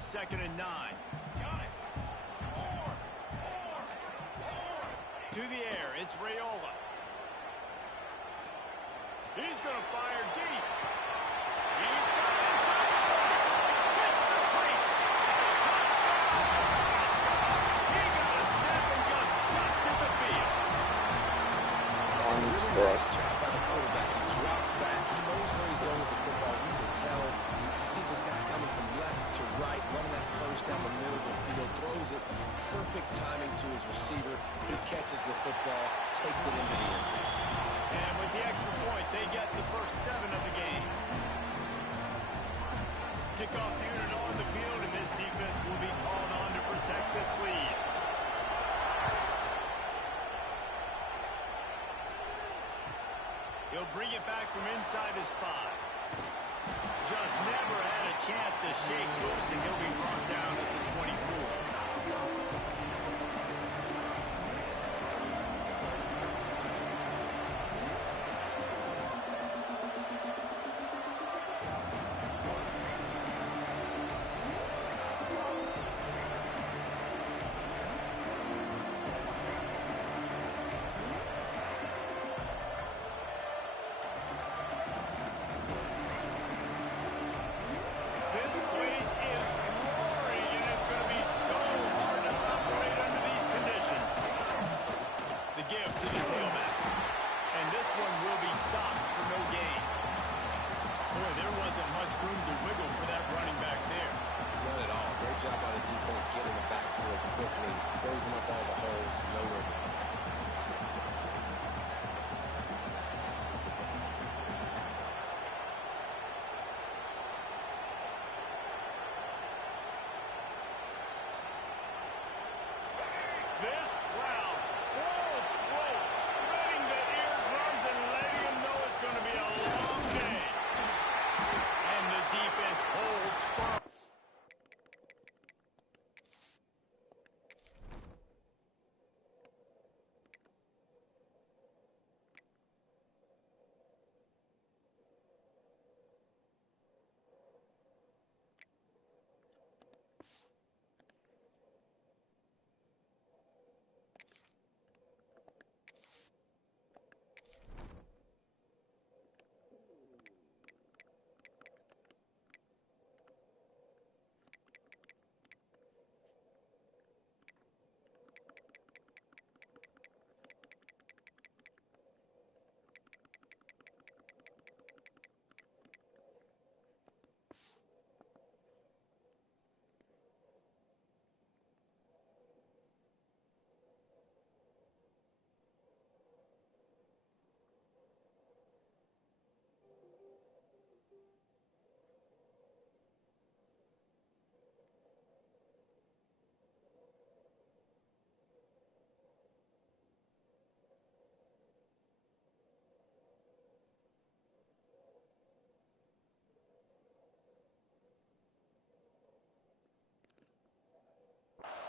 It's 2nd and 9. Got it. Four. To the air, it's Raiola. He's going to fire deep. He's got it inside the 30. It's the crease. Touchdown. He got a step and just dusted the field. Really nice job by the quarterback. He drops back. He knows where he's going with the football. You can tell he sees this guy coming from left to right, running that post down the middle of the field, throws it. Perfect timing to his receiver. He catches the football, takes it into the end zone. And with the extra point, they get the first 7 of the game. Kickoff unit on the field, and this defense will be called on to protect this lead. He'll bring it back from inside his 5. Just never had a chance to shake loose, and he'll be brought down at the 24. This place is roaring, and it's going to be so hard to operate under these conditions. The give to the tailback. And this one will be stopped for no gain. Boy, there wasn't much room to wiggle for that running back there. None at all. Great job by the defense getting the backfield quickly, closing up all the holes, nowhere to go. This crowd, full throat, spreading the eardrums and letting them know it's going to be a long day. And the defense holds firm.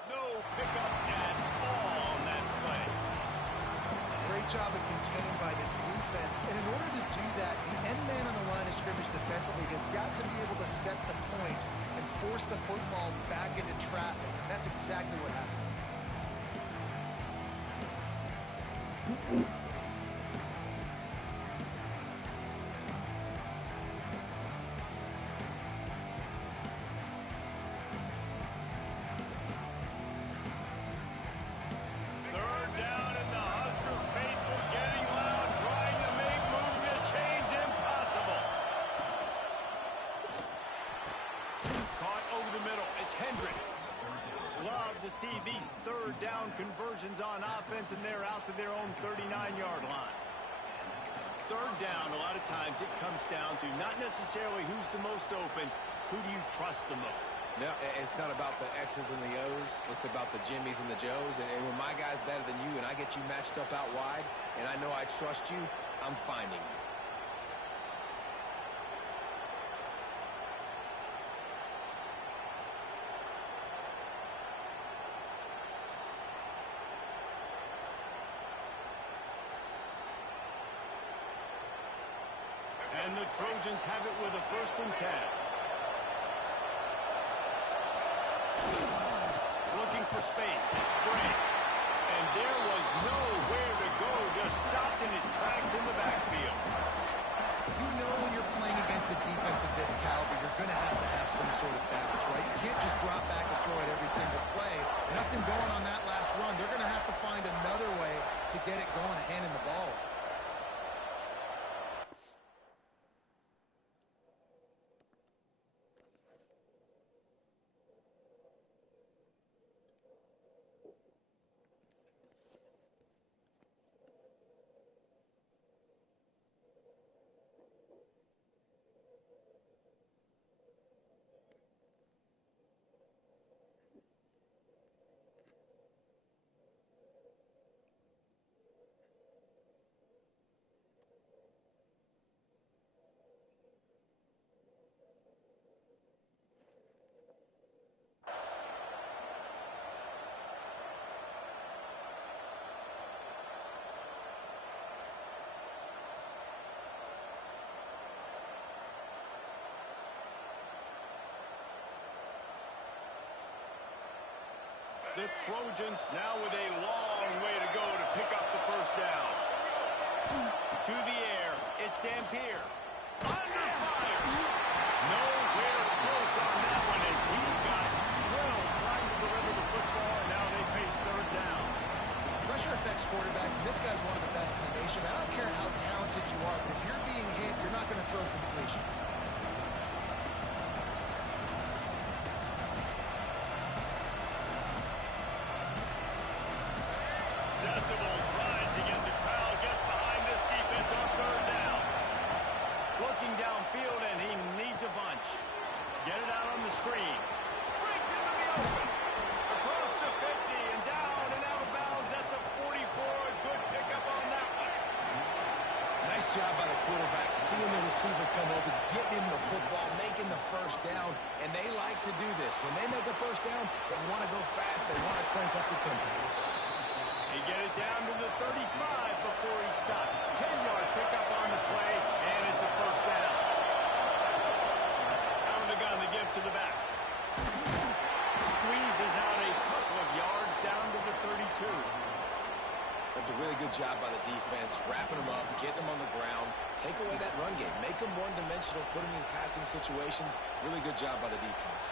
No pickup at all on that play. Great job of containing by this defense. And in order to do that, the end man on the line of scrimmage defensively has got to be able to set the point and force the football back into traffic. And that's exactly what happened. Third down, and the Husker faithful getting loud, trying to make moves to change impossible. Caught over the middle. It's Hendricks. Love to see these third down conversions on offense, and they're out to their own 39-yard line. Third down, a lot of times it comes down to not necessarily who's the most open, who do you trust the most? No, it's not about the X's and the O's. It's about the Jimmies and the Joes. And when my guy's better than you and I get you matched up out wide and I know I trust you, I'm finding you. And the Trojans have it with a 1st and 10. for space. It's Bray. And there was nowhere to go, just stopped in his tracks in the backfield. You know when you're playing against a defense of this caliber, you're going to have some sort of balance, right? You can't just drop back and throw it every single play. Nothing going on that last run. They're going to have to find another way to get it going, handing the ball. The Trojans now with a long way to go to pick up the first down. To the air, it's Dampier. Under fire! Nowhere close on that one as he got drilled trying to deliver the football, and now they face third down. Pressure affects quarterbacks, and this guy's one of the best in the nation. I don't care how talented you are, but if you're being hit, you're not going to throw completions. Decibels rising as the crowd gets behind this defense on third down. Looking downfield, and he needs a bunch. Get it out on the screen. Breaks into the open. Across the 50 and down and out of bounds at the 44. A good pickup on that one. Nice job by the quarterback, seeing the receiver come open, getting him the football, making the first down, and they like to do this. When they make a first down, they want to go fast, they want to crank up the tempo. He get it down to the 35 before he stopped. 10-yard pickup on the play, and it's a first down. Out of the gun to give to the back. Squeezes out a couple of yards down to the 32. That's a really good job by the defense, wrapping them up, getting them on the ground, take away that run game, make them one-dimensional, put them in passing situations. Really good job by the defense.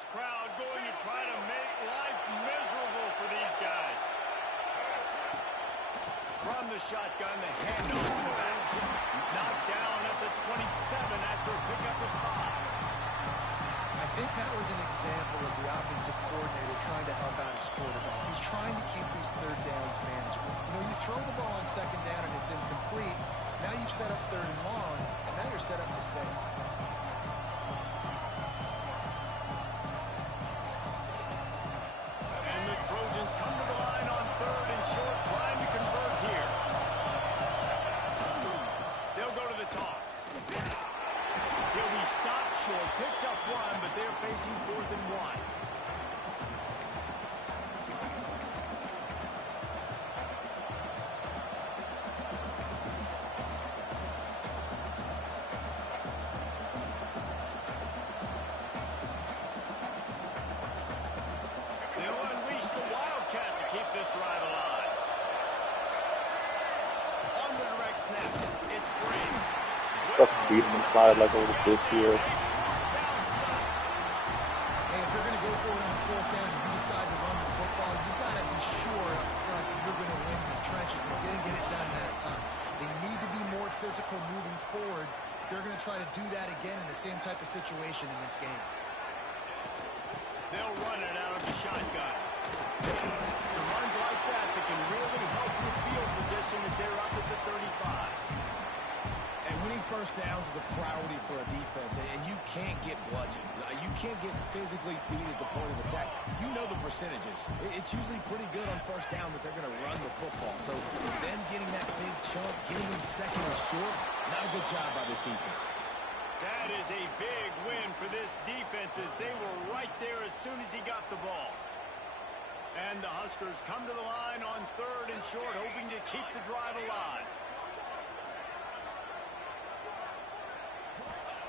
this crowd going to try to make life miserable for these guys. From the shotgun, the handoff to the back. Knocked down at the 27 after a pickup of 5. I think that was an example of the offensive coordinator trying to help out his quarterback. He's trying to keep these third downs manageable. You know, you throw the ball on second down and it's incomplete. Now you've set up third and long, and now you're set up to fail. And the Trojans come to the line on third and short, trying to convert here. They'll go to the toss. He'll be stopped short, picks up 1, but they're facing 4th and 1. They'll unleash the Wildcat to keep this drive alive. On the direct snap, it's Brady. Fucking beat him inside like all the bitch he is. Hey, if you're going to go for it on 4th down and you decide to run the football, you got to be sure up front that you're going to win the trenches. They didn't get it done that time. They need to be more physical moving forward. They're going to try to do that again in the same type of situation in this game. They'll run it out of the shotgun. It's runs like that that can really help your field position as they're up at the 35. And winning first downs is a priority for a defense, and you can't get bludgeoned. You can't get physically beat at the point of attack. You know the percentages. It's usually pretty good on first down that they're going to run the football. So them getting that big chunk, getting in second and short, not a good job by this defense. That is a big win for this defense as they were right there as soon as he got the ball. And the Huskers come to the line on third and short, hoping to keep the drive alive.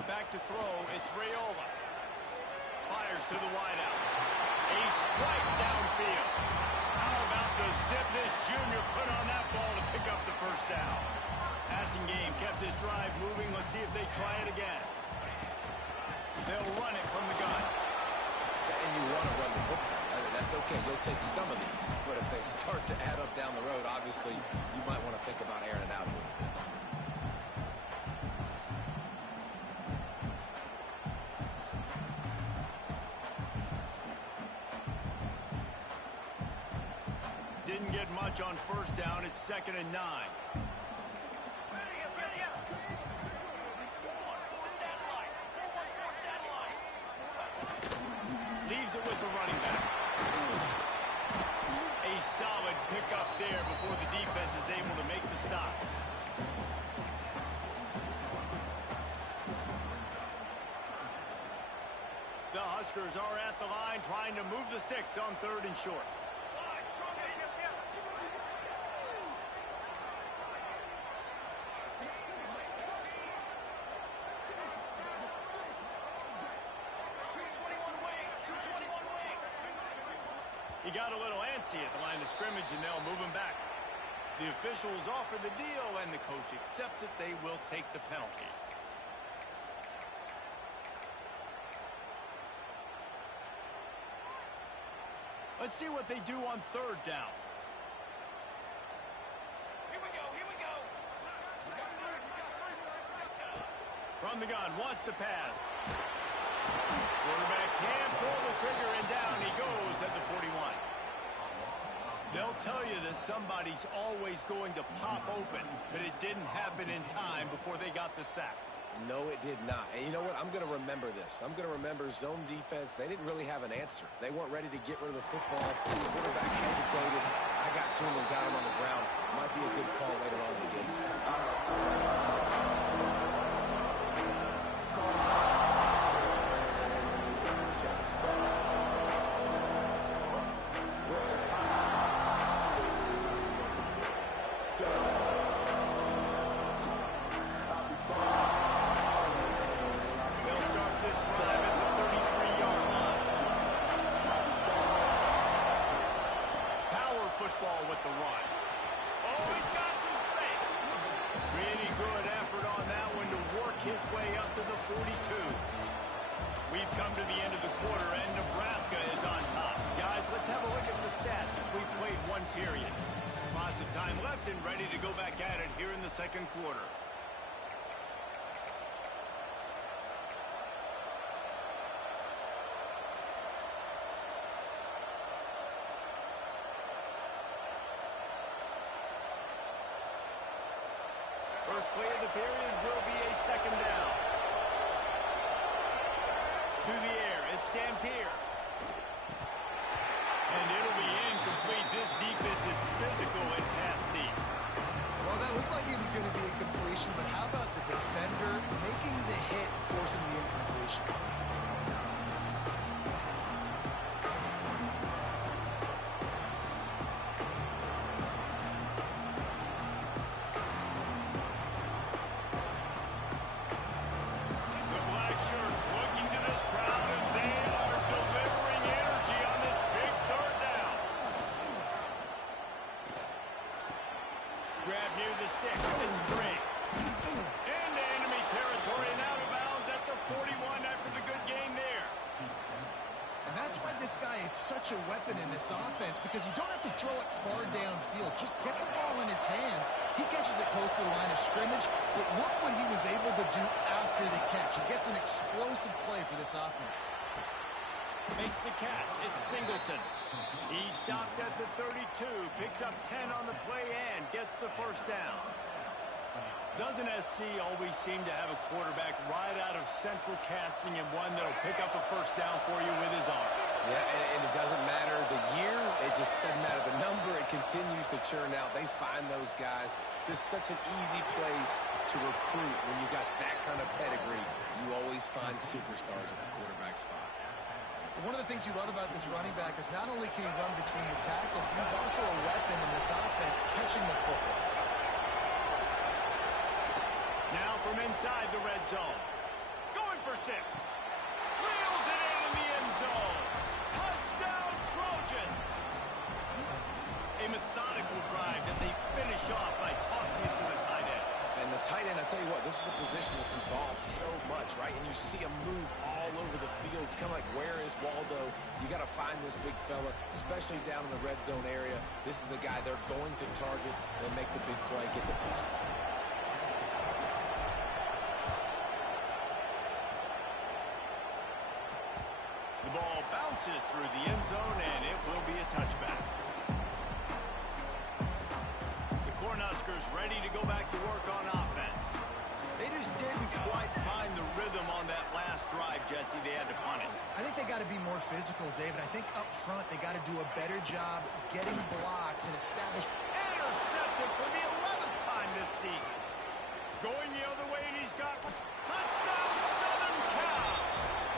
Back to throw, it's Raiola. Fires to the wideout. A strike downfield. How about the zip this junior put on that ball to pick up the first down? Passing game kept this drive moving. Let's see if they try it again. They'll run it from the gun. And you want to run the football. I mean, that's okay. You'll take some of these. But if they start to add up down the road, obviously, you might want to think about airing it out a little bit. Didn't get much on first down. It's 2nd and 9. Leaves it with the running back. A solid pickup there before the defense is able to make the stop. The Huskers are at the line trying to move the sticks on third and short. He got a little antsy at the line of scrimmage, and they'll move him back. The officials offer the deal, and the coach accepts it. They will take the penalty. Let's see what they do on third down. Here we go, here we go. From the gun, wants to pass. Quarterback can't pull the trigger, and down he goes at the 41. They'll tell you that somebody's always going to pop open, but it didn't happen in time before they got the sack. No, it did not. And you know what? I'm going to remember this. I'm going to remember zone defense. They didn't really have an answer. They weren't ready to get rid of the football. The quarterback hesitated. I got to him and got him on the ground. Might be a good call later on in the game. With the run. Oh, he's got some space. Really good effort on that one to work his way up to the 42. time left and ready to go back at it here in the second quarter. First play of the period will be a second down. To the air, it's Dampier. And it'll be incomplete. This defense is physical and pass deep. Well, that looked like it was going to be a completion, but how about the defender making the hit and forcing the incompletion? The black shirts looking to this crowd, and they are delivering energy on this big third down. Grab near the stick. It's Gray. Into enemy territory and out of bounds at the 41 after the good gain there. And that's why this guy is such a weapon in this offense, because you don't have to throw it far downfield. Just get the ball in his hands. He catches it close to the line of scrimmage, but look what he was able to do after the catch. He gets an explosive play for this offense. Makes the catch. It's Singleton. He stopped at the 32, picks up 10 on the play and gets the first down. Doesn't SC always seem to have a quarterback right out of central casting and one that'll pick up a first down for you with his arm? Yeah, and it doesn't matter the year. It just doesn't matter the number. It continues to churn out. They find those guys. Just such an easy place to recruit when you got that kind of pedigree. You always find superstars at the quarterback spot. One of the things you love about this running back is not only can he run between the tackles, but he's also a weapon in this offense catching the football. Now from inside the red zone. Going for 6. Wheels it in the end zone. Touchdown Trojans. A methodical drive that they finish off by tossing it to the tight end. And the tight end, I tell you what, this is a position that's involved so much, right? And you see him move all over the field. It's kind of like, where is Waldo? You got to find this big fella, especially down in the red zone area. This is the guy they're going to target and make the big play, get the touchdown. The ball bounces through the end zone, and it will be a touchback. The Cornhuskers ready to go back to work on offense. They just didn't quite find the rhythm on that last drive, Jesse. They had to punt it. I think they got to be more physical, David. I think up front they got to do a better job getting blocks and establish. Intercepted for the 11th time this season. Going the other way, and he's got touchdown Southern Cal.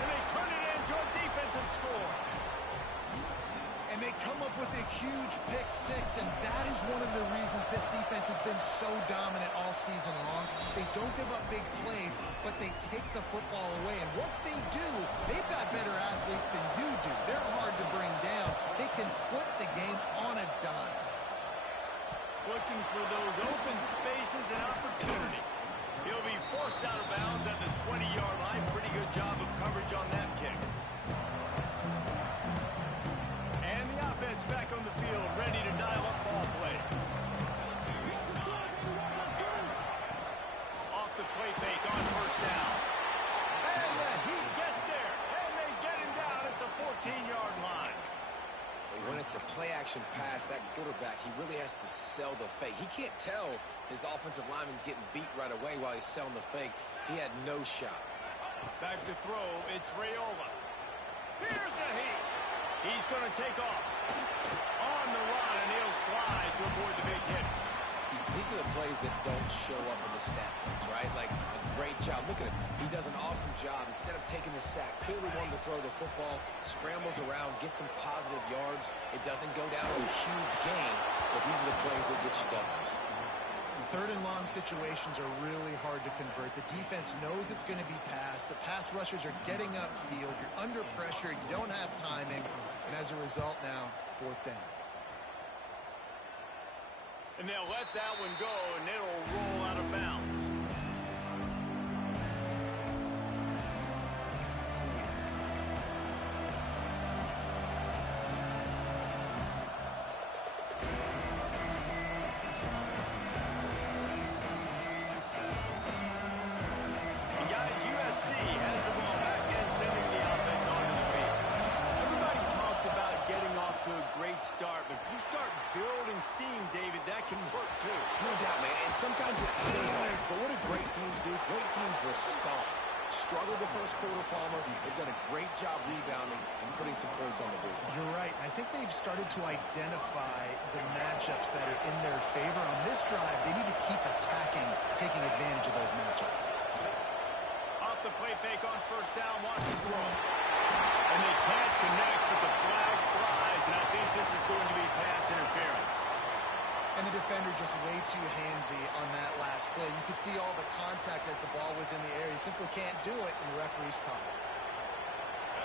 And they turn it into a defensive score. And they come up with a huge pick 6, and that is one of the reasons this defense has been so dominant all season long. They don't give up big plays, but they take the football away. And once they do, they've got better athletes than you do. They're hard to bring down. They can flip the game on a dime. Looking for those open spaces and opportunity. He'll be forced out of bounds at the 20-yard line. Pretty good job of coverage on that kick. And the offense back on the field, ready to dial up ball plays. Off the play fake on first down. And the Heat gets there. And they get him down at the 14-yard line. When it's a play-action pass, that quarterback, he really has to sell the fake. He can't tell his offensive lineman's getting beat right away while he's selling the fake. He had no shot. Back to throw, it's Raiola. Here's the Heat. He's going to take off. On the run, and he'll slide to avoid the big hit. These are the plays that don't show up in the stat books, right? Like, a great job. Look at him. He does an awesome job. Instead of taking the sack, clearly wanted to throw the football, scrambles around, gets some positive yards. It doesn't go down as a huge gain, but these are the plays that get you doubles. Third and long situations are really hard to convert. The defense knows it's going to be passed. The pass rushers are getting upfield. You're under pressure. You don't have timing. And as a result now, 4th down. And they'll let that one go, and it'll roll out of bounds. sometimes it snowballs, but what do great teams do? Great teams respond. Struggled the first quarter, Palmer. They've done a great job rebounding and putting some points on the board. You're right. I think they've started to identify the matchups that are in their favor. On this drive, they need to keep attacking, taking advantage of those matchups. Off the play fake on first down, watch the throw. And they can't connect, but the flag flies, and I think this is going to be pass interference. And the defender just way too handsy on that last play. You could see all the contact as the ball was in the air. He simply can't do it, and the referee's caught it.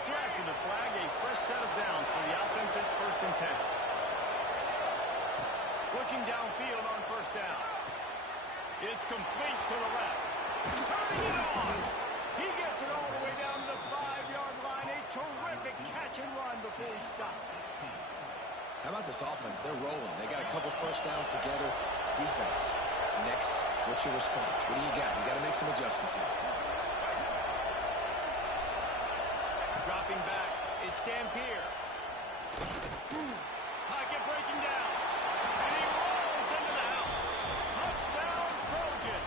So after the flag, a fresh set of downs for the offense. It's 1st and 10. Looking downfield on first down. It's complete to the left. Turning it on. He gets it all the way down to the 5-yard line. A terrific catch and run before he stops. How about this offense? They're rolling. They got a couple first downs together. Defense. Next, what's your response? What do you got? You got to make some adjustments here. Dropping back. It's Dampier. Pocket breaking down. And he rolls into the house. Touchdown, Trojan.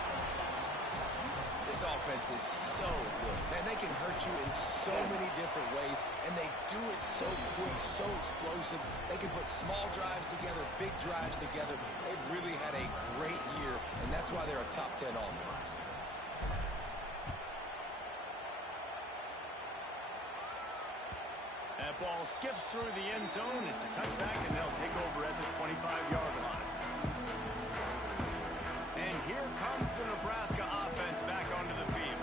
This offense is so good. Man, they can hurt you in so many different ways, and they do it so quick, so explosive. They can put small drives together, big drives together. They've really had a great year, and that's why they're a top 10 offense. That ball skips through the end zone. It's a touchback, and they'll take over at the 25-yard line. And here comes the Nebraska offense back onto the field.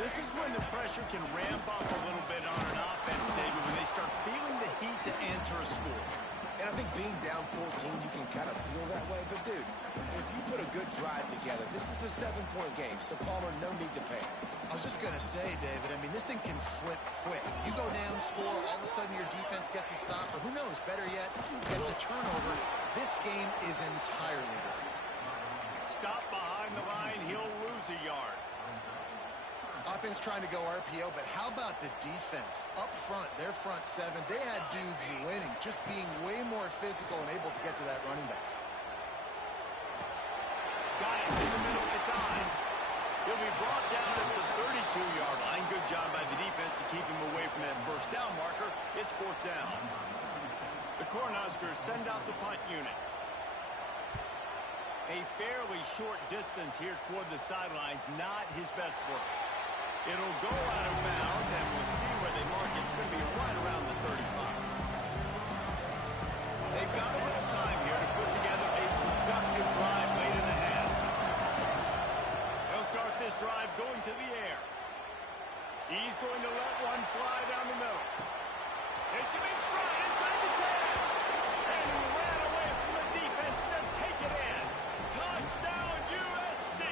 This is when the pressure can ramp up a little bit on an offense, David, when they start feeling the heat to answer a score. And I think being down 14, you can kind of feel that way. But, dude, if you put a good drive together, this is a 7-point game, so Palmer, no need to panic. I was just going to say, David, I mean, this thing can flip quick. You go down, score, all of a sudden your defense gets a stop, or who knows, better yet, gets a turnover. This game is entirely different. Stop behind the line, he'll lose a yard. Offense trying to go RPO, but how about the defense? Up front, their front seven, they had dudes winning, just being way more physical and able to get to that running back. Got it in the middle, it's on. He'll be brought down at the 32-yard line. Good job by the defense to keep him away from that first down marker. It's 4th down. The Cornhuskers send out the punt unit. A fairly short distance here toward the sidelines, not his best work. It'll go out of bounds, and we'll see where they mark it. It's going to be right around the 35. They've got a little time here to put together a productive drive late in the half. They'll start this drive going to the air. He's going to let one fly down the middle. It's a big stride inside the 10. And he ran away from the defense to take it in. Touchdown, USC.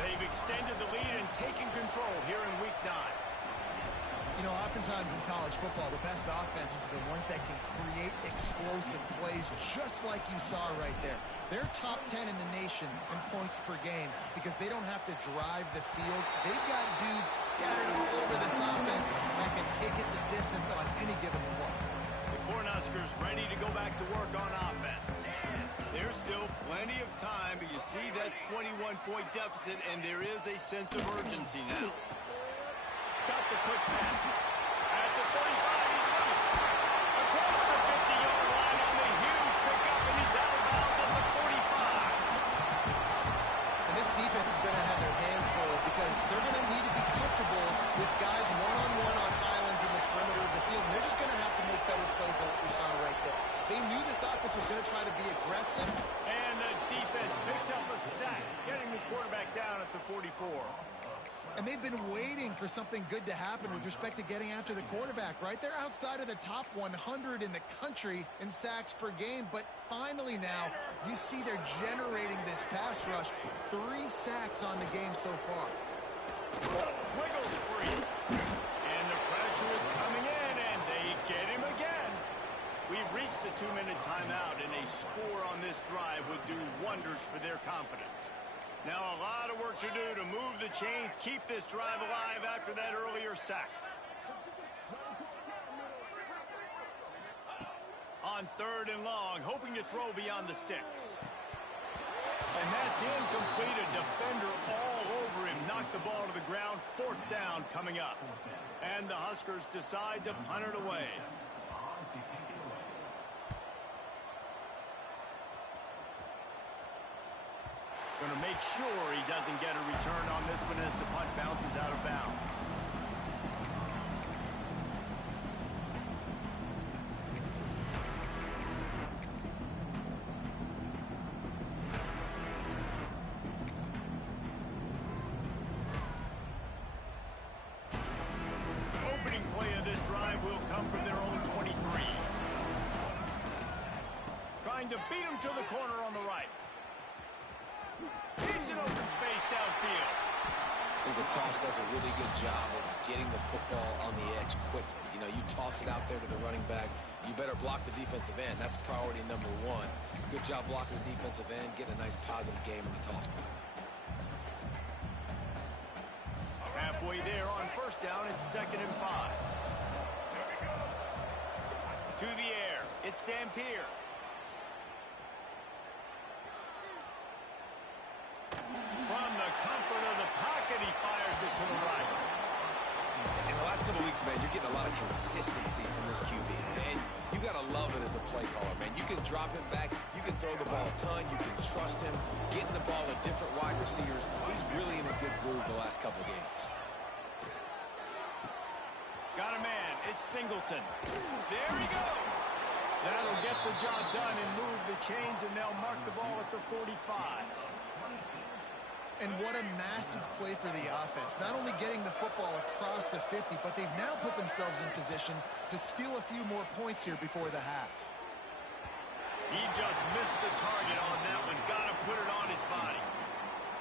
They've extended the lead and taken control here in Week 9. You know, oftentimes in college football, the best offenses are the ones that can create explosive plays, just like you saw right there. They're top 10 in the nation in points per game because they don't have to drive the field. They've got dudes scattered all over this offense that can take it the distance on any given play. The Cornhuskers ready to go back to work on offense. There's still plenty of time, but you see that 21-point deficit, and there is a sense of urgency now. Got the quick pass. At the 35, he's loose. Across the 50-yard line on the huge pickup, and he's out of bounds at the 45. And this defense is going to have their hands full because they're going to need to be comfortable with guys one-on-one on islands in the perimeter of the field. And they're just going to have to make better plays than what we saw right there. They knew this offense was going to try to be aggressive. And the defense picks up a sack, getting the quarterback down at the 44. And they've been waiting for something good to happen with respect to getting after the quarterback, right? They're outside of the top 100 in the country in sacks per game, but finally now you see they're generating this pass rush. 3 sacks on the game so far. Wiggles free. And the pressure is coming in, and they get him again. We've reached the 2-minute timeout, and a score on this drive would do wonders for their confidence. Now a lot of work to do to move the chains, keep this drive alive after that earlier sack. On 3rd and long, hoping to throw beyond the sticks. A And that's incomplete. A defender all over him. Knocked the ball to the ground. 4th down coming up. And the Huskers decide to punt it away. Going to make sure he doesn't get a return on this one as the punt bounces out of bounds. Opening play of this drive will come from their own 23. Trying to beat him to the corner on the right. He's an open space downfield. I think the toss does a really good job of getting the football on the edge quickly. You know, you toss it out there to the running back, you better block the defensive end. That's priority number 1. Good job blocking the defensive end, getting a nice positive game in the toss play. Halfway there on 1st down, it's 2nd and 5. To the air, it's Dampier. From the comfort of the pocket, he fires it to the right. In the last couple weeks, man, you're getting a lot of consistency from this QB. And you got to love it as a play caller, man. You can drop him back. You can throw the ball a ton. You can trust him. Getting the ball to different wide receivers. He's really in a good groove the last couple games. Got a man. It's Singleton. There he goes. That'll get the job done and move the chains, and they'll mark the ball at the 45. And what a massive play for the offense. Not only getting the football across the 50, but they've now put themselves in position to steal a few more points here before the half. He just missed the target on that one. Got to put it on his body.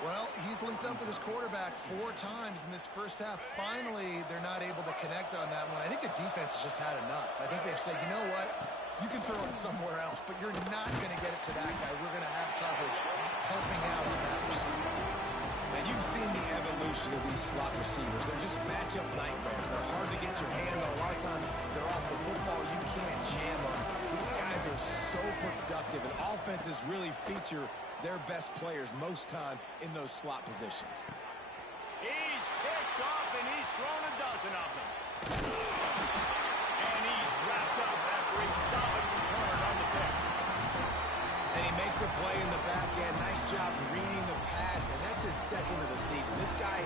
Well, he's linked up with his quarterback 4 times in this first half. Finally, they're not able to connect on that one. I think the defense has just had enough. I think they've said, you know what? You can throw it somewhere else, but you're not going to get it to that guy. We're going to have coverage helping out on that receiver. And you've seen the evolution of these slot receivers. They're just matchup nightmares. They're hard to get your hand on. A lot of times, they're off the football. You can't jam them. These guys are so productive, and offenses really feature their best players most time in those slot positions. He's picked off, and he's thrown a dozen of them. And he's wrapped up after a solid return on the pick. And he makes a play in the back end. Nice job reading the pass, and that's his 2nd of the season. This guy,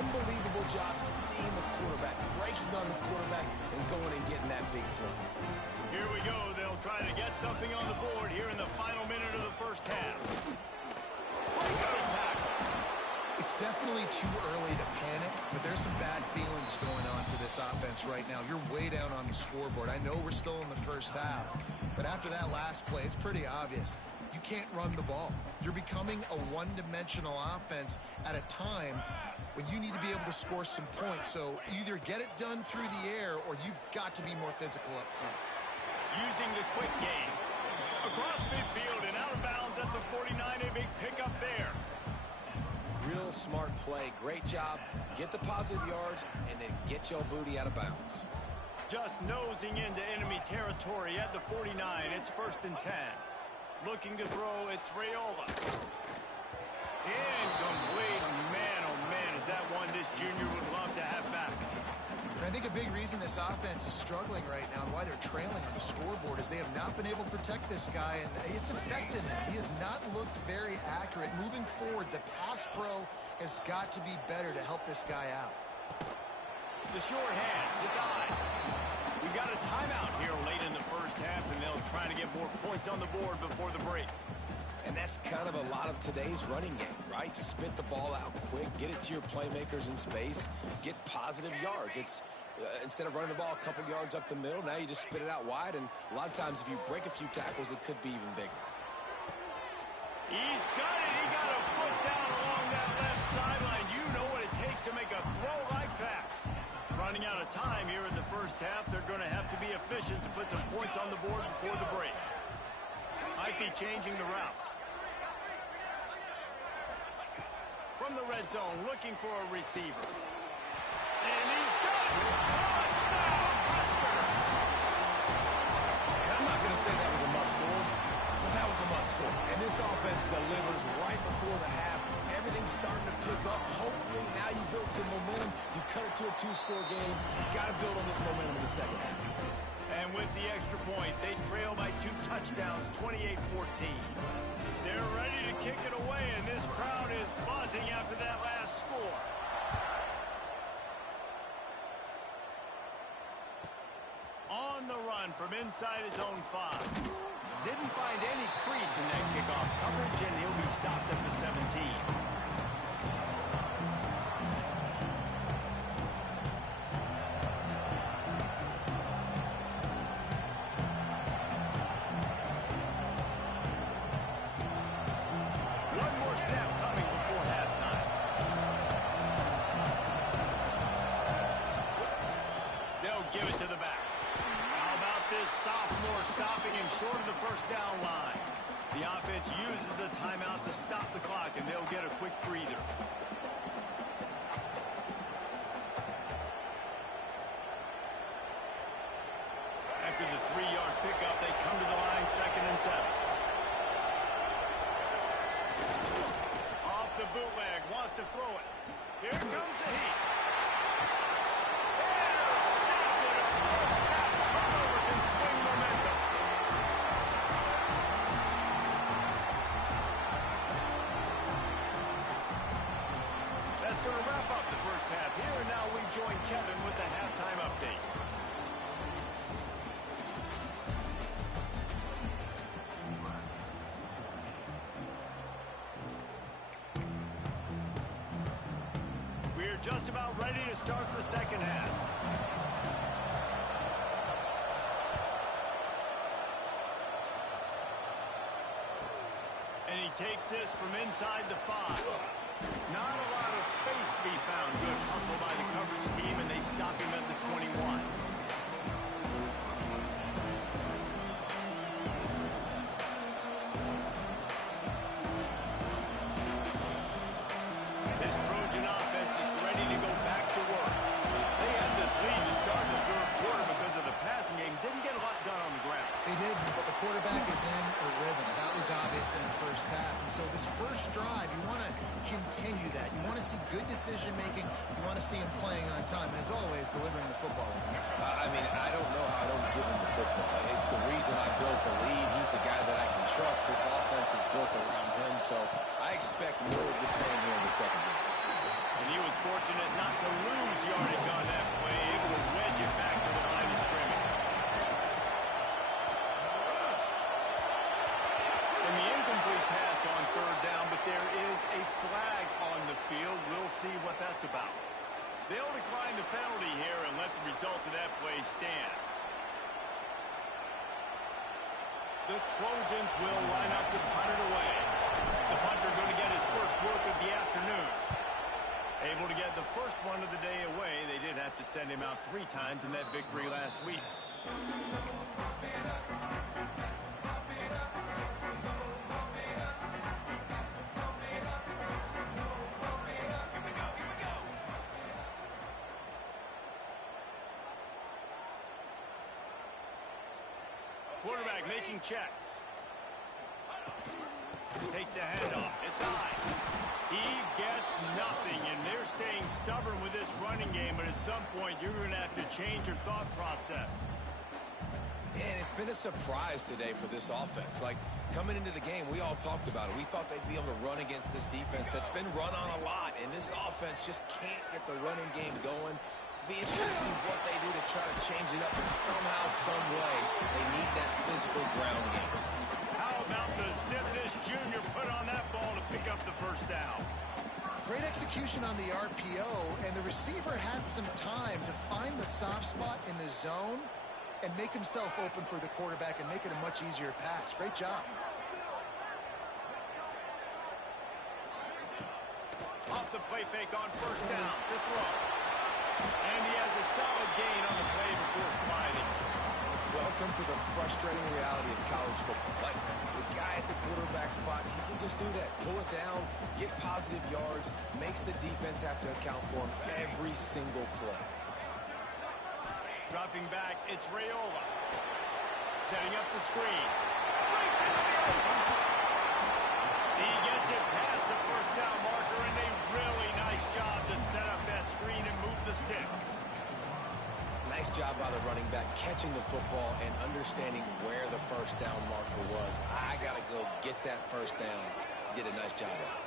unbelievable job seeing the quarterback, breaking on the quarterback, and going and getting that big play. Here we go. They'll try to get something on the board here in the final minute of the first half. Breaks the tackle. It's definitely too early to panic, but there's some bad feelings going on for this offense right now. You're way down on the scoreboard. I know we're still in the first half, but after that last play, it's pretty obvious. You can't run the ball. You're becoming a one-dimensional offense at a time when you need to be able to score some points. So either get it done through the air or you've got to be more physical up front. Using the quick game. Across midfield and out of bounds at the 49. A big pickup there. Real smart play. Great job. Get the positive yards and then get your booty out of bounds. Just nosing into enemy territory at the 49. It's 1st and 10. Looking to throw, it's Raiola. Incomplete. Man, oh man, is that one this junior would love to have back. And I think a big reason this offense is struggling right now and why they're trailing on the scoreboard is they have not been able to protect this guy, and it's affected him. He has not looked very accurate. Moving forward, the pass pro has got to be better to help this guy out. The short hands, it's high. We got a timeout here late in the first half, and they'll try to get more points on the board before the break. And that's kind of a lot of today's running game, right? Spit the ball out quick, get it to your playmakers in space, get positive yards. It's instead of running the ball a couple yards up the middle, now you just spit it out wide, and a lot of times if you break a few tackles, it could be even bigger. He's got it. He got a foot down along that left sideline. You know what it takes to make a throw like that. Running out of time here in the first half. They're going to have to be efficient to put some points on the board before the break. Might be changing the route. From the red zone, looking for a receiver. And he's got it! Touchdown, Husker! And I'm not going to say that was a must score, but that was a must score. And this offense delivers right before pick up. Hopefully, now you build some momentum. You cut it to a 2-score game. Got to build on this momentum in the second half. And with the extra point, they trail by 2 touchdowns, 28-14. They're ready to kick it away, and this crowd is buzzing after that last score. On the run from inside his own 5. Didn't find any crease in that kickoff coverage, and he'll be stopped at the 17. Sophomore stopping him short of the first down line. The offense uses a timeout to stop the clock, and they'll get a quick breather. After the 3-yard pickup, they come to the line, 2nd and 7. Off the bootleg, wants to throw it. Here comes the heat. Going to wrap up the first half here, and now we join Kevin with the halftime update. We're just about ready to start the second half. And he takes this from inside the 5. Not a lot of space to be found. Good hustle by the coverage team, and they stop him at the 21. This Trojan offense is ready to go back to work. They had this lead to start the 3rd quarter because of the passing game. Didn't get a lot done on the ground. They didn't, but the quarterback is in a rhythm. That was obvious in the first half. And so this first drive, you want to continue that. You want to see good decision-making. You want to see him playing on time. And as always, delivering the football. I mean, I don't know how I don't give him the football. It's the reason I built the lead. He's the guy that I can trust. This offense is built around him, so I expect more of the same here in the second half. And he was fortunate not to lose yardage on that play, able to wedge it back to the line of scrimmage. And the incomplete pass on 3rd down, but there is a flag on the field. We'll see what that's about. They'll decline the penalty here and let the result of that play stand. The Trojans will line up to punt it away. The punter going to get his first work of the afternoon. Able to get the first one of the day away. They did have to send him out 3 times in that victory last week. Quarterback making checks. Takes the handoff. It's high. He gets nothing, and they're staying stubborn with this running game, but at some point you're going to have to change your thought process. And it's been a surprise today for this offense. Like, coming into the game, we all talked about it. We thought they'd be able to run against this defense that's been run on a lot, and this offense just can't get the running game going. Be interested to see what they do to try to change it up, but somehow, some way, they need that physical ground game. How about the zip this junior put on that ball to pick up the first down? Great execution on the RPO, and the receiver had some time to find the soft spot in the zone and make himself open for the quarterback and make it a much easier pass. Great job. Off the play fake on first down. The throw. And he has a solid gain on the play before sliding. Welcome to the frustrating reality of college football. Like, the guy at the quarterback spot, he can just do that. Pull it down, get positive yards, makes the defense have to account for him every single play. Dropping back, it's Raiola. Setting up the screen. Breaks into the open. He gets it past the first down marker, and a really nice job to set up that screen and move the sticks. Nice job by the running back, catching the football and understanding where the first down marker was. I got to go get that first down. Did a nice job of it.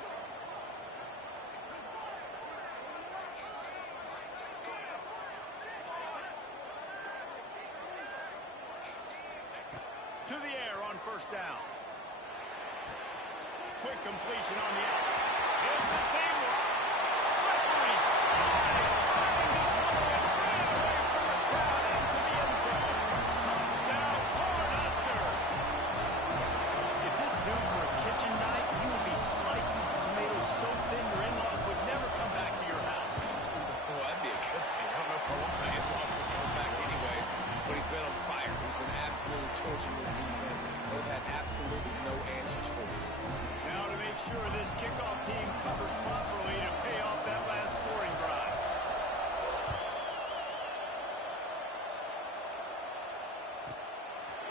To the air on first down. Quick completion on the out. It's the same one. Slippery slide. Finds his way away from the crowd into the end zone. Touchdown, Cornhusker. If this dude were a kitchen knife, he would be slicing tomatoes so thin your in-laws would never come back to your house. Well, that'd be a good thing. I don't know if I want my in-laws to come back anyways, but he's been on fire. He's been absolutely torching this defense. They've had absolutely no answers for him. Now to make sure this kickoff team covers properly to pay off that last scoring drive.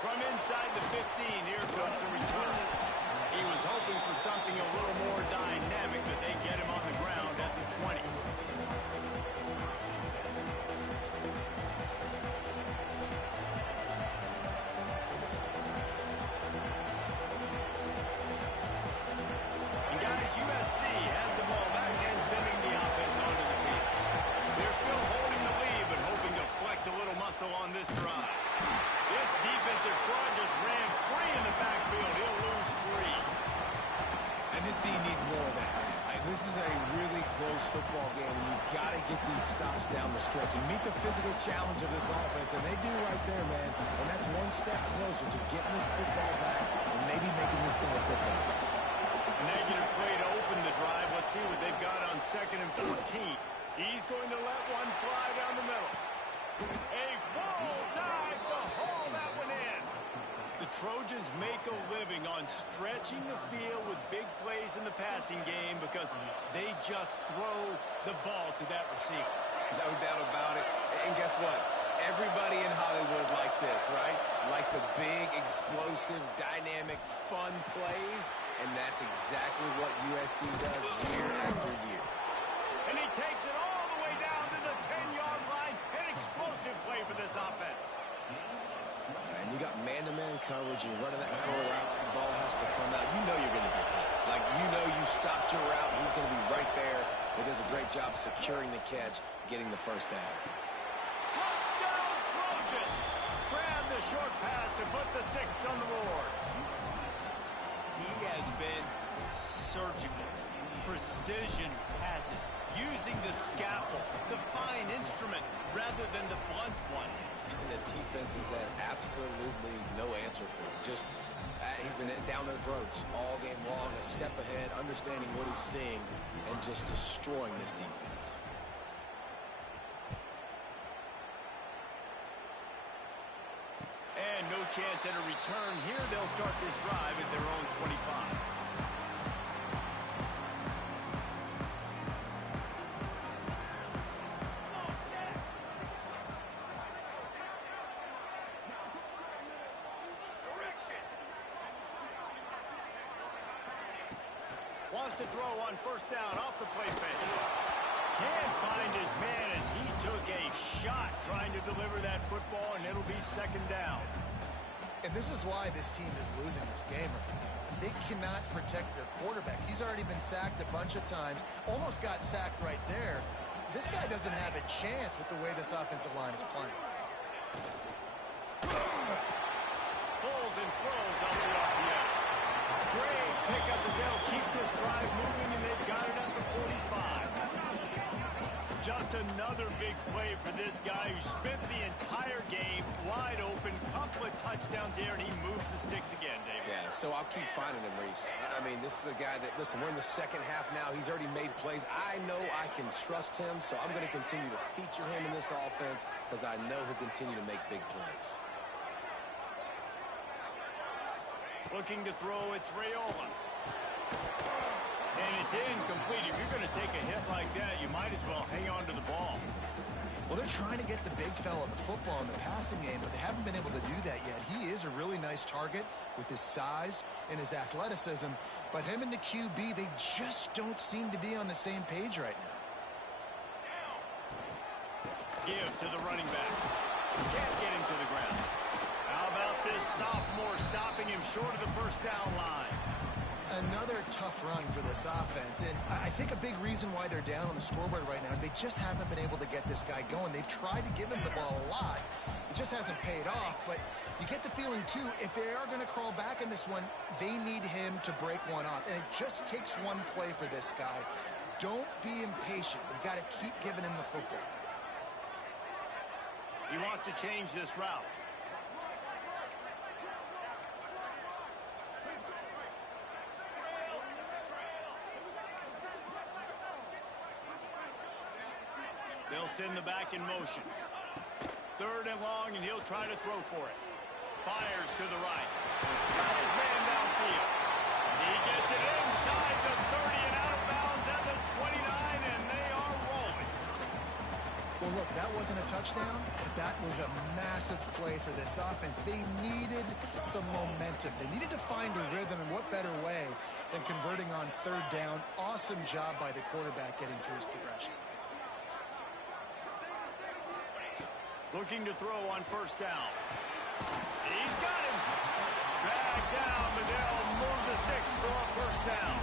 From inside the 15, here comes the return. He was hoping for something a little more dynamic, but they get him on the ground at the 20. USC has the ball back and sending the offense onto the field. They're still holding the lead, but hoping to flex a little muscle on this drive. This defensive front just ran free in the backfield. He'll lose 3. And this team needs more of that, man. This is a really close football game, and you've got to get these stops down the stretch and meet the physical challenge of this offense, and they do right there, man. And that's one step closer to getting this football back and maybe making this thing a football game. Negative play to open the drive. Let's see what they've got on 2nd and 14. He's going to let one fly down the middle. A full dive to haul that one in. The Trojans make a living on stretching the field with big plays in the passing game because they just throw the ball to that receiver. No doubt about it. And guess what? Everybody in Hollywood likes this, right? Like the big, explosive, dynamic, fun plays. And that's exactly what USC does year after year. And he takes it all the way down to the 10-yard line. An explosive play for this offense. And you got man-to-man coverage, and you're running that curl route, the ball has to come out. You know you're going to get hit. Like, you know you stopped your route, he's going to be right there. He does a great job securing the catch, getting the first down. Touchdown, Trojans! Grab the short pass to put the 6 on the board. He has been surgical, precision passes, using the scalpel, the fine instrument, rather than the blunt one. And the defense has had absolutely no answer for him. Just, he's been down their throats all game long, a step ahead, understanding what he's seeing, and just destroying this defense. And no chance at a return here. They'll start this drive at their own 25. Wants to throw on first down off the play fake. Can't find his man as he took a shot trying to deliver that football, and it'll be 2nd down. And this is why this team is losing this game. They cannot protect their quarterback. He's already been sacked a bunch of times, almost got sacked right there. This guy doesn't have a chance with the way this offensive line is playing. Pulls and throws on the RPO. Great pickup as they'll keep this drive moving, and they've got it at the 45. Just another big play for this guy who spent the entire game wide open, couple of touchdowns there, and he moves the sticks again, David. Yeah, so I'll keep finding him, Reese. I mean, this is a guy that, listen, we're in the 2nd half now. He's already made plays. I know I can trust him, so I'm going to continue to feature him in this offense because I know he'll continue to make big plays. Looking to throw, it's Raiola. And it's incomplete. If you're going to take a hit like that, you might as well hang on to the ball. Well, they're trying to get the big fella the football in the passing game, but they haven't been able to do that yet. He is a really nice target with his size and his athleticism, but him and the QB, they just don't seem to be on the same page right now. Give to the running back. Can't get him to the ground. How about this sophomore stopping him short of the first down line? Another tough run for this offense, and I think a big reason why they're down on the scoreboard right now is they just haven't been able to get this guy going. They've tried to give him the ball a lot. It just hasn't paid off, but you get the feeling, too, if they are going to crawl back in this one, they need him to break one off, and it just takes one play for this guy. Don't be impatient. You got to keep giving him the football. He wants to change this route. They'll send the back in motion. 3rd and long, and he'll try to throw for it. Fires to the right. Got his man downfield. He gets it inside the 30 and out of bounds at the 29, and they are rolling. Well, look, that wasn't a touchdown, but that was a massive play for this offense. They needed some momentum. They needed to find a rhythm, and what better way than converting on 3rd down. Awesome job by the quarterback getting through his progression. Looking to throw on 1st down. He's got him. Dragged down, but they'll move the sticks for a 1st down.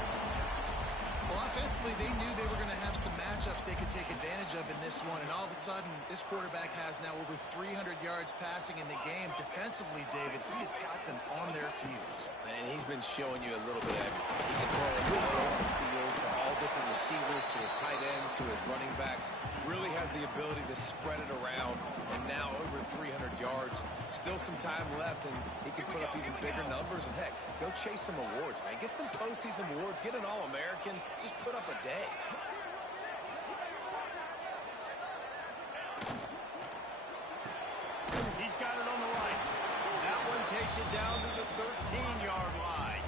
Well, offensively, they knew they were going to have some matchups they could take advantage of in this one, and all of a sudden, this quarterback has now over 300 yards passing in the game. Defensively, David, he has got them on their heels. And he's been showing you a little bit of everything. He can throw it all over the field to all different receivers, to his tight ends, to his running backs. Really has the ability to spread it around, and now over 300 yards. Still some time left, and he can put up even bigger numbers. And, heck, go chase some awards, man. Get some postseason awards. Get an All-American. Just put up a day. He's got it on the right. That one takes it down to the 13-yard line.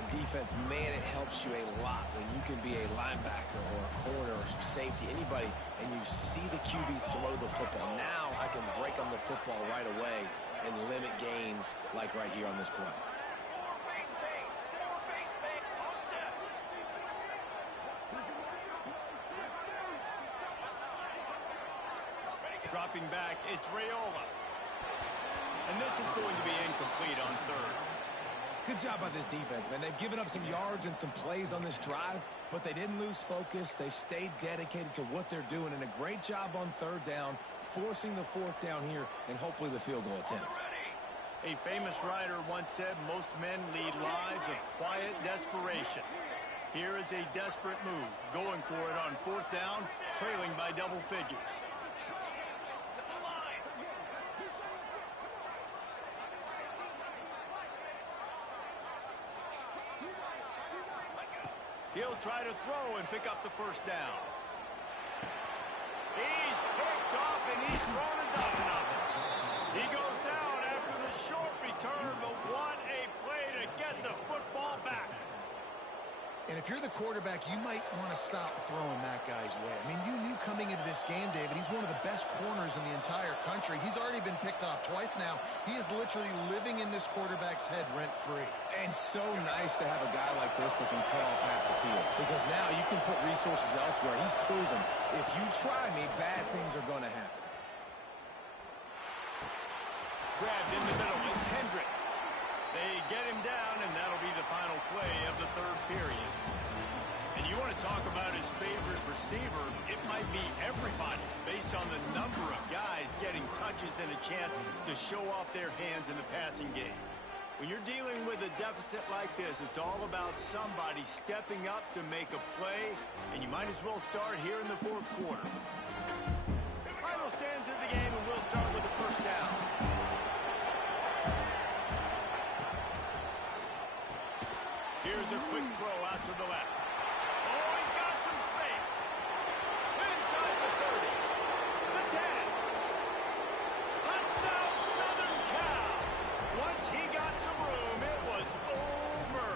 On defense, man, it helps you a lot when you can be a linebacker or a corner or safety, anybody, and you see the QB throw the football. Now I can break on the football right away and limit gains like right here on this play. Dropping back, it's Raiola. And this is going to be incomplete on 3rd. Good job by this defense, man. They've given up some yards and some plays on this drive, but they didn't lose focus. They stayed dedicated to what they're doing, and a great job on 3rd down, forcing the 4th down here, and hopefully the field goal attempt. A famous writer once said, most men lead lives of quiet desperation. Here is a desperate move, going for it on 4th down, trailing by double figures. He'll try to throw and pick up the 1st down. He's picked off, and he's thrown a dozen of them. He goes down after the short return, but what a play to get the football back. And if you're the quarterback, you might want to stop throwing that guy's way. I mean, you knew coming into this game, David, he's one of the best corners in the entire country. He's already been picked off twice now. He is literally living in this quarterback's head rent-free. And so nice to have a guy like this that can cut off half the field, because now you can put resources elsewhere. He's proven if you try me, bad things are going to happen. Grabbed in the middle, it's Hendricks. They get him down, and that'll be the final play of the 3rd period. And you want to talk about his favorite receiver, it might be everybody, based on the number of guys getting touches and a chance to show off their hands in the passing game. When you're dealing with a deficit like this, it's all about somebody stepping up to make a play, and you might as well start here in the 4th quarter. Final stands of the game, and we'll start with the 1st down. Here's a quick throw out to the left. Oh, he's got some space. Inside the 30. The 10. Touchdown, Southern Cal. Once he got some room, it was over.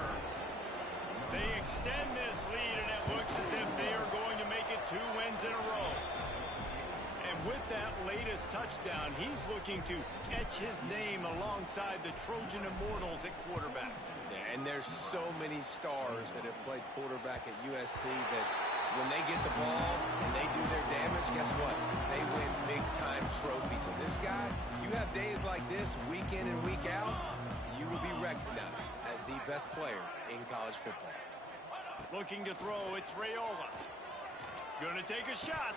They extend this lead, and it looks as if they are going to make it 2 wins in a row. And with that latest touchdown, he's looking to etch his name alongside the Trojan Immortals at quarterback. Yeah, and there's so many stars that have played quarterback at USC that when they get the ball and they do their damage, guess what? They win big-time trophies. And this guy, you have days like this, week in and week out, you will be recognized as the best player in college football. Looking to throw, it's Raiola. Gonna take a shot.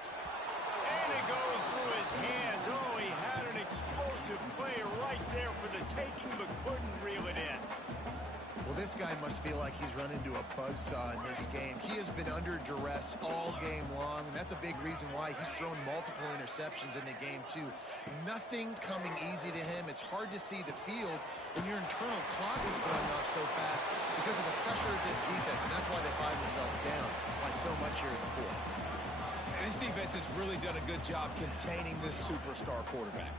And it goes through his hands. Oh, he had an explosive play right there for the taking, but couldn't reel it in. Well, this guy must feel like he's run into a buzzsaw in this game. He has been under duress all game long, and that's a big reason why he's thrown multiple interceptions in the game, too. Nothing coming easy to him. It's hard to see the field when your internal clock is going off so fast because of the pressure of this defense, and that's why they find themselves down by so much here in the fourth. And this defense has really done a good job containing this superstar quarterback.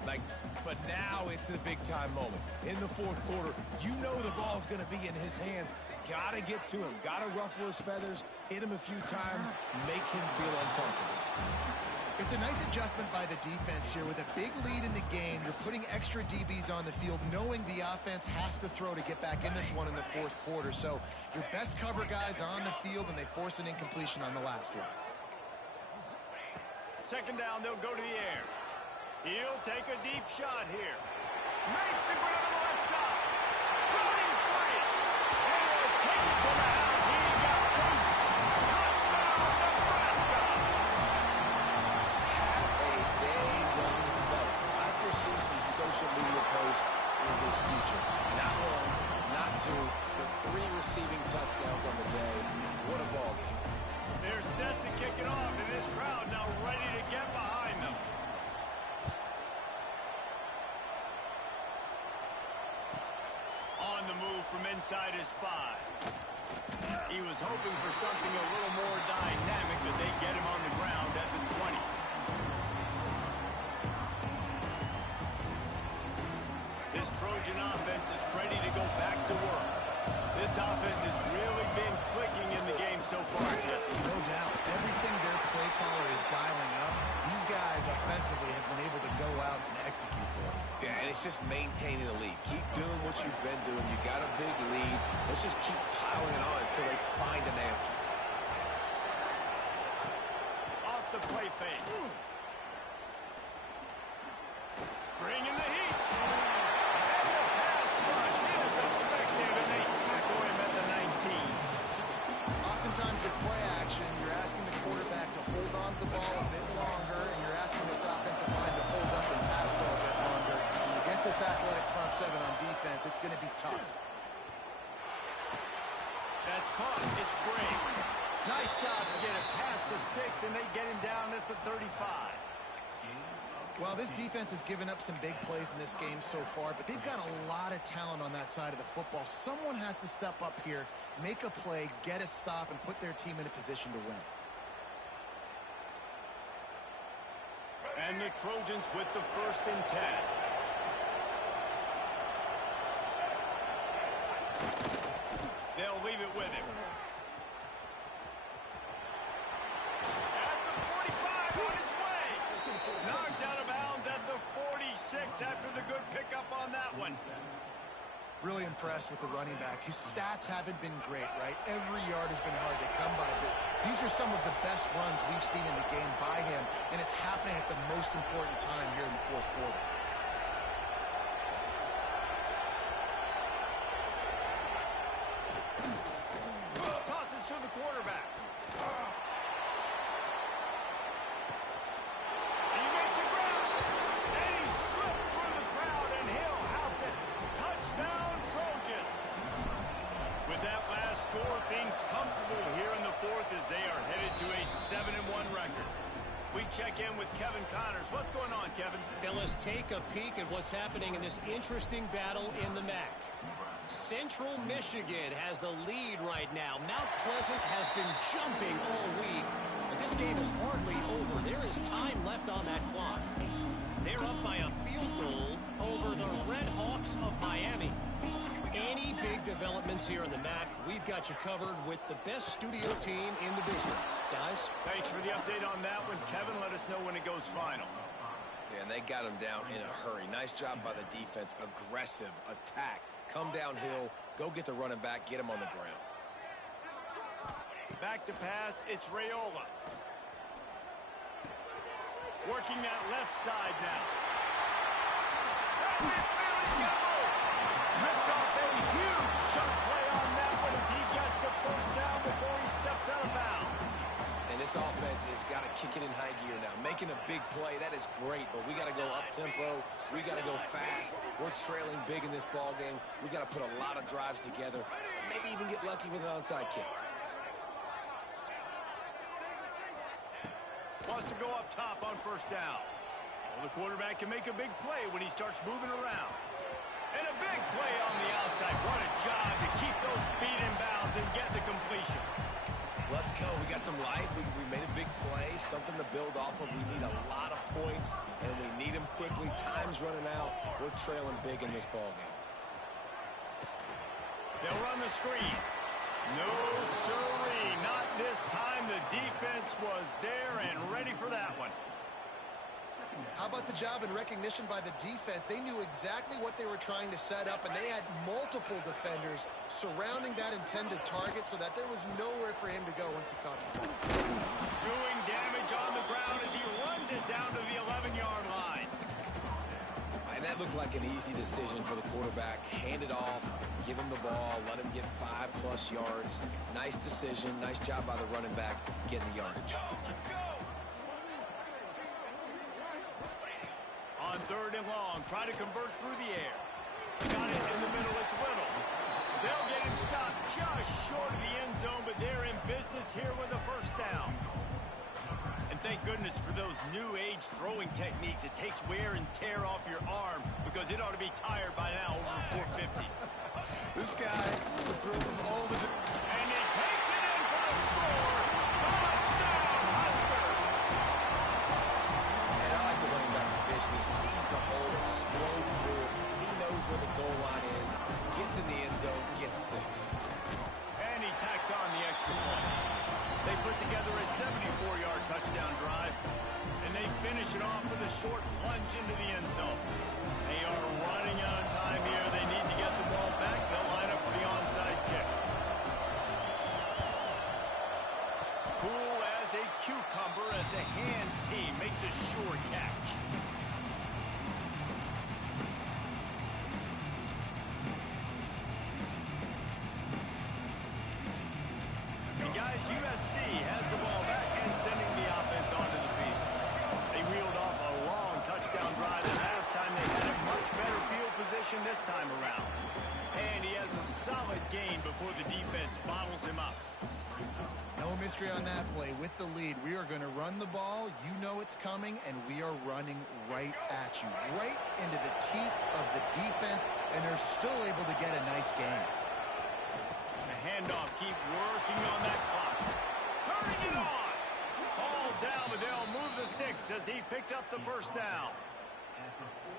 But now it's the big-time moment. In the fourth quarter, you know the ball's going to be in his hands. Got to get to him. Got to ruffle his feathers, hit him a few times, make him feel uncomfortable. It's a nice adjustment by the defense here. With a big lead in the game, you're putting extra DBs on the field, knowing the offense has to throw to get back in this one in the fourth quarter. So your best cover guys on the field, and they force an incompletion on the last one. Second down, they'll go to the air. He'll take a deep shot here. Makes the grab on the left side. Running free. And he'll take it to the house. He got loose. Touchdown, Nebraska. Have a day, young fella. I foresee some social media posts in his future. Not one, not two, but 3 receiving touchdowns on the day. What a ball game. They're set to kick it off, and this crowd now ready to get behind them. On the move from inside his 5. He was hoping for something a little more dynamic, but they get him on the ground at the 20. This Trojan offense is ready to go back to work. This offense has really been clicking in the game so far, Jesse. No doubt. Everything their play caller is dialing up, these guys offensively have been able to go out and execute for them. Yeah, and it's just maintaining the lead. Keep doing what you've been doing. You got a big lead. Let's just keep piling it on until they find an answer. Off the play fake. Bringing the heat. And the pass rush is effective, and they tackle him at the 19. Oftentimes with play action, you're asking the quarterback to hold on to the ball a bit longer, and you're asking this offensive line to hold up and pass ball a bit longer. And against this athletic front 7 on defense, it's going to be tough. That's caught. It's Bray. Nice job to get it past the sticks, and they get him down at the 35. Well, this defense has given up some big plays in this game so far, but they've got a lot of talent on that side of the football. Someone has to step up here, make a play, get a stop, and put their team in a position to win. And the Trojans with the 1st and 10. They'll leave it with him. At the 45, on his way. Knocked out of bounds at the 46 after the good pickup on that one. Really impressed with the running back. His stats haven't been great, right? Every yard has been hard to come by, but these are some of the best runs we've seen in the game by him, and it's happening at the most important time here in the fourth quarter. Tosses to the quarterback. He makes a grab, and he slipped through the crowd, and he'll house it. Touchdown, Trojans. With that last score, things comfortable here in the fourth as they are headed to a 7-1 record. We check in with Kevin Connors. What's going on, Kevin? Fellas, take a peek at what's happening in this interesting battle in the MAC. Central Michigan has the lead right now. Mount Pleasant has been jumping all week, but this game is hardly over. There is time left on that clock. They're up by a field goal over the Red Hawks of Miami. Any big developments here in the MAC, we've got you covered with the best studio team in the business. Guys? Thanks for the update on that one, Kevin. Let us know when it goes final. Yeah, and they got him down in a hurry. Nice job by the defense. Aggressive attack. Come downhill, go get the running back, get him on the ground. Back to pass, it's Raiola. Working that left side now. Ripped off a huge shot play on that one as he gets the first down before he steps out of bounds. And this offense has got to kick it in high gear now. Making a big play, that is great, but we got to go up-tempo. We got to go fast. We're trailing big in this ball game. We got to put a lot of drives together, maybe even get lucky with an onside kick. Wants to go up top on first down. Well, the quarterback can make a big play when he starts moving around. And a big play on the outside. What a job to keep those feet in bounds and get the completion. Let's go. We got some life. We made a big play, something to build off of. We need a lot of points, and we need them quickly. Time's running out. We're trailing big in this ball game. They'll run the screen. No, sirree. Not this time. The defense was there and ready for that one. How about the job and recognition by the defense? They knew exactly what they were trying to set up, and they had multiple defenders surrounding that intended target so that there was nowhere for him to go once he caught it. Doing damage on the ground as he runs it down to the 11-yard line. And that looked like an easy decision for the quarterback. Hand it off, give him the ball, let him get 5+ yards. Nice decision. Nice job by the running back getting the yardage. On third and long, try to convert through the air. Got it in the middle, it's Little. They'll get him stopped just short of the end zone, but they're in business here with a first down. And thank goodness for those new age throwing techniques. It takes wear and tear off your arm because it ought to be tired by now over 450. This guy would throw from all the... And he takes it in for the score. Touchdown, Husker! And I like the running back's vision. He sees the hole, explodes through it. He knows where the goal line is, gets in the end zone, gets 6. And he tacks on the extra point. They put together a 74-yard touchdown drive, and they finish it off with a short plunge into the end zone. They are running out of time here. They need to get the ball back. They'll line up for the onside kick. Cool as a cucumber as the hands team makes a sure catch. And guys, USC has the ball back and sending the offense onto the field. They reeled off a long touchdown drive the last time. They had a much better field position this time around. And he has a solid gain before the defense bottles him up. No mystery on that play. With the lead, we are going to run the ball. You know it's coming, and we are running right at you, right into the teeth of the defense, and they're still able to get a nice gain. The handoff, keep working on that clock. Turning it on. Ball down, but they'll move the sticks as he picks up the first down.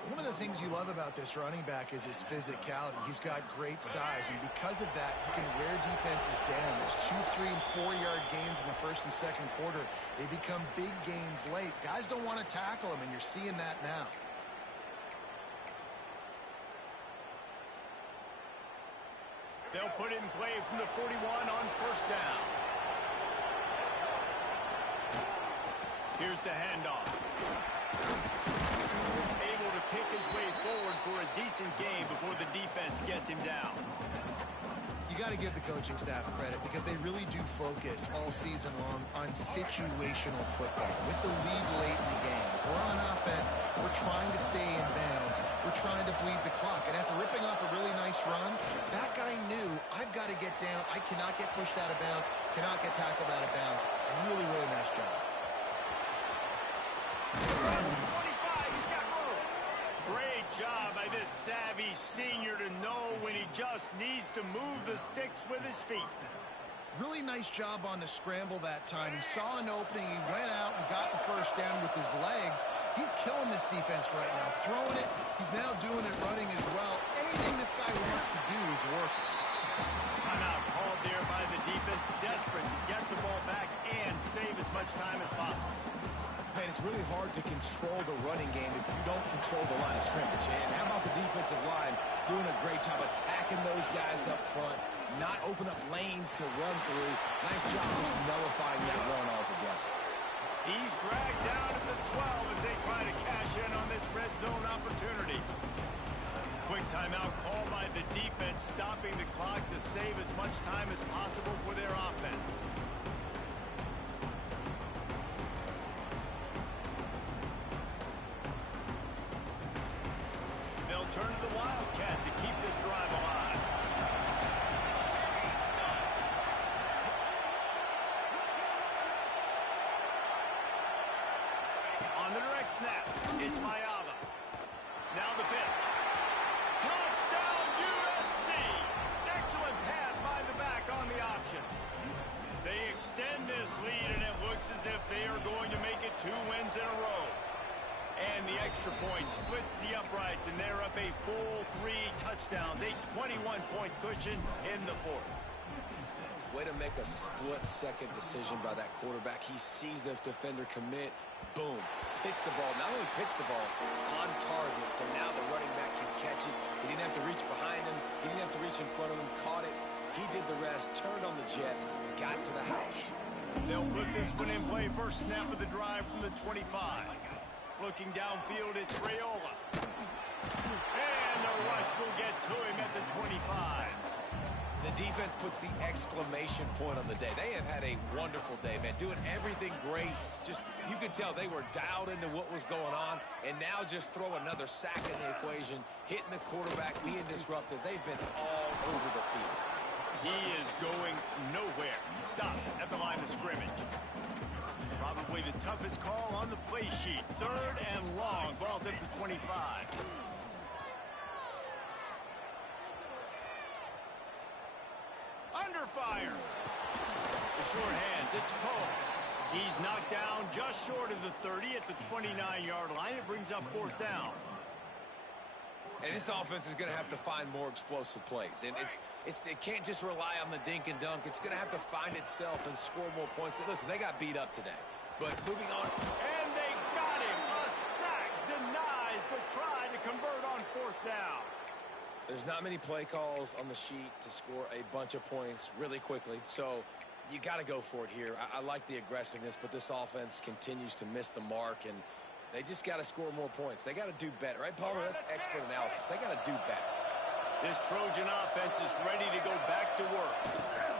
One of the things you love about this running back is his physicality. He's got great size, and because of that, he can wear defenses down. There's 2, 3, and 4-yard gains in the first and second quarter. They become big gains late. Guys don't want to tackle him, and you're seeing that now. They'll put it in play from the 41 on first down. Here's the handoff. Able to pick his way forward for a decent game before the defense gets him down. You got to give the coaching staff credit because they really do focus all season long on situational football. With the lead late in the game, if we're on offense, we're trying to stay in bounds. We're trying to bleed the clock. And after ripping off a really nice run, that guy knew, I've got to get down. I cannot get pushed out of bounds, cannot get tackled out of bounds. Really, really nice job. Across the 25, he's got room. Great job by this savvy senior to know when he just needs to move the sticks with his feet. Really nice job on the scramble that time. He saw an opening. He went out and got the first down with his legs. He's killing this defense right now. Throwing it. He's now doing it running as well. Anything this guy wants to do is working. Timeout called there by the defense. Desperate to get the ball back and save as much time as possible. Man, it's really hard to control the running game if you don't control the line of scrimmage. And how about the defensive line doing a great job attacking those guys up front, not open up lanes to run through. Nice job just nullifying that run altogether. He's dragged down at the 12 as they try to cash in on this red zone opportunity. Quick timeout call by the defense, stopping the clock to save as much time as possible for their offense. They'll turn to the Wildcat to keep this drive alive. On the direct snap, it's Mayava. Now the pitch. Touchdown USC! Excellent pass by the back on the option. They extend this lead, and it looks as if they are going to make it 2 wins in a row. And the extra point splits the uprights, and they're up a full 3 touchdowns, a 21-point cushion in the fourth. Way to make a split-second decision by that quarterback. He sees this defender commit. Boom. Picks the ball. Not only picks the ball, on target. So now the running back can catch it. He didn't have to reach behind him. He didn't have to reach in front of him. Caught it. He did the rest. Turned on the Jets. Got to the house. They'll put this one in play. First snap of the drive from the 25. Looking downfield, it's Raiola. And the rush will get to him at the 25. The defense puts the exclamation point on the day. They have had a wonderful day, man. Doing everything great. Just, you could tell they were dialed into what was going on. And now just throw another sack in the equation. Hitting the quarterback, being disrupted. They've been all over the field. He is going nowhere. Stop at the line of scrimmage. Probably the toughest call on the play sheet. 3rd and long. Ball's at the 25. Under fire. The short hands. It's Poe. He's knocked down just short of the 30 at the 29-yard line. It brings up 4th down. And this offense is going to have to find more explosive plays. And it can't just rely on the dink and dunk. It's going to have to find itself and score more points. Listen, they got beat up today. But moving on. And they got him. A sack denies the try to convert on 4th down. There's not many play calls on the sheet to score a bunch of points really quickly. So you got to go for it here. I like the aggressiveness, but this offense continues to miss the mark, and they just got to score more points. They got to do better, right, Palmer? That's expert analysis. They got to do better. This Trojan offense is ready to go back to work.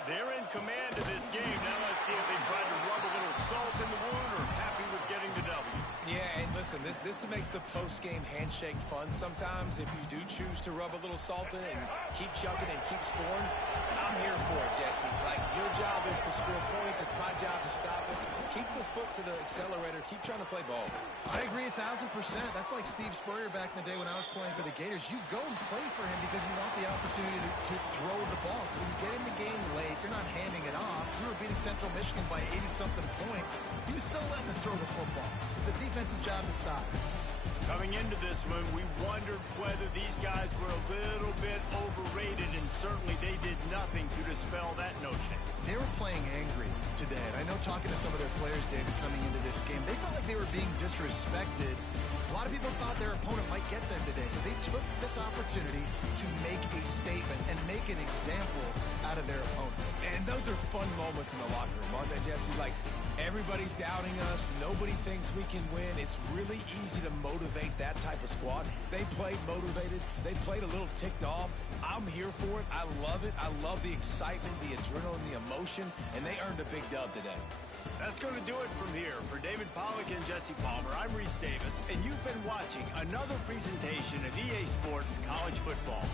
They're in command of this game. Now let's see if they try to rub a little salt in the wound or happy with getting the W. Yeah, and listen, this makes the post-game handshake fun sometimes if you do choose to rub a little salt in it and keep chugging and keep scoring. I'm here for it, Jesse. Like, your job is to score points. It's my job to stop it. Keep the foot to the accelerator. Keep trying to play ball. I agree 1,000%. That's like Steve Spurrier back in the day when I was playing for the Gators. You go and play for him because you want the opportunity to throw the ball. So when you get in the game late, you're not handing it off. We were beating Central Michigan by 80-something points. He was still letting us throw the football. It's the defense's job to stop. Coming into this one, we wondered whether these guys were a little bit overrated, and certainly they did nothing to dispel that notion. They were playing angry today, and I know talking to some of their players, David, coming into this game, they felt like they were being disrespected. A lot of people thought their opponent might get them today, so they took this opportunity to make a statement and make an example out of their opponent. And those are fun moments in the locker room, aren't they, Jesse? Like, everybody's doubting us. Nobody thinks we can win. It's really easy to motivate that type of squad. They played motivated. They played a little ticked off. I'm here for it. I love it. I love the excitement, the adrenaline, the emotion, and they earned a big dub today. That's going to do it from here. For David Pollack and Jesse Palmer, I'm Reese Davis, and you've been watching another presentation of EA Sports College Football.